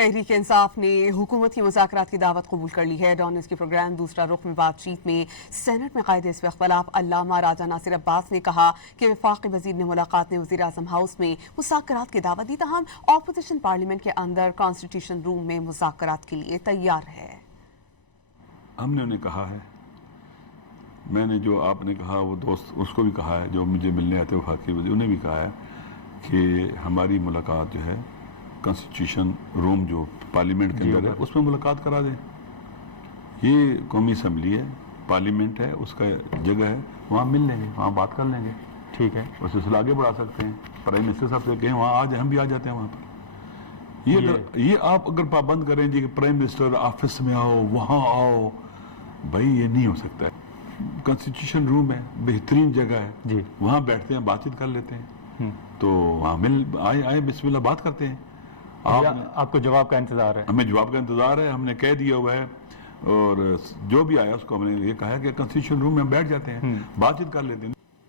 तहरीक इंसाफ ने हुकूमत की मुज़ाकरात की दावत कबूल कर ली है। डॉन न्यूज़ के प्रोग्राम दूसरा रुख में बातचीत में सेनेट में कायदे इस इख्तिलाफ अल्लामा राजा नासिर अब्बास ने कहा कि वफाकी वज़ीर ने मुलाकात में वज़ीर आज़म हाउस में मुज़ाकरात की दावत दी, तहम ऑपोजिशन पार्लियामेंट के अंदर कॉन्स्टिट्यूशन रूम में मुज़ाकरात के लिए तैयार है। हमने उन्हें कहा है, मैंने जो आपने कहा वो दोस्त उसको भी कहा है, जो मुझे मिलने आते वफाकी वज़ीर उन्हें भी कहा है कि हमारी मुलाकात जो है कॉन्स्टिट्यूशन रूम जो पार्लियामेंट के अंदर है उसमें मुलाकात करा दें। ये कौमी असम्बली है, पार्लियामेंट है, उसका जगह है, वहाँ मिल लेंगे, वहाँ बात कर लेंगे। ठीक है, और सिलसिला आगे बढ़ा सकते हैं। प्राइम मिनिस्टर साहब से कहें वहाँ आज हम भी आ जाते हैं वहाँ पर। ये आप अगर पाबंद करें जी कि प्राइम मिनिस्टर ऑफिस में आओ, वहाँ आओ, भाई ये नहीं हो सकता है। कॉन्स्टिट्यूशन रूम है, बेहतरीन जगह है जी, वहाँ बैठते हैं, बातचीत कर लेते हैं। तो वहाँ आए बिस्मिल्लाह बात करते हैं। आपको जवाब का इंतजार है? हमें जवाब का इंतजार है, हमने कह दिया हुआ है और जो भी आया उसको हमने ये कहा है कि कॉन्स्टिट्यूशन रूम में बैठ जाते हैं, बातचीत कर लेते हैं।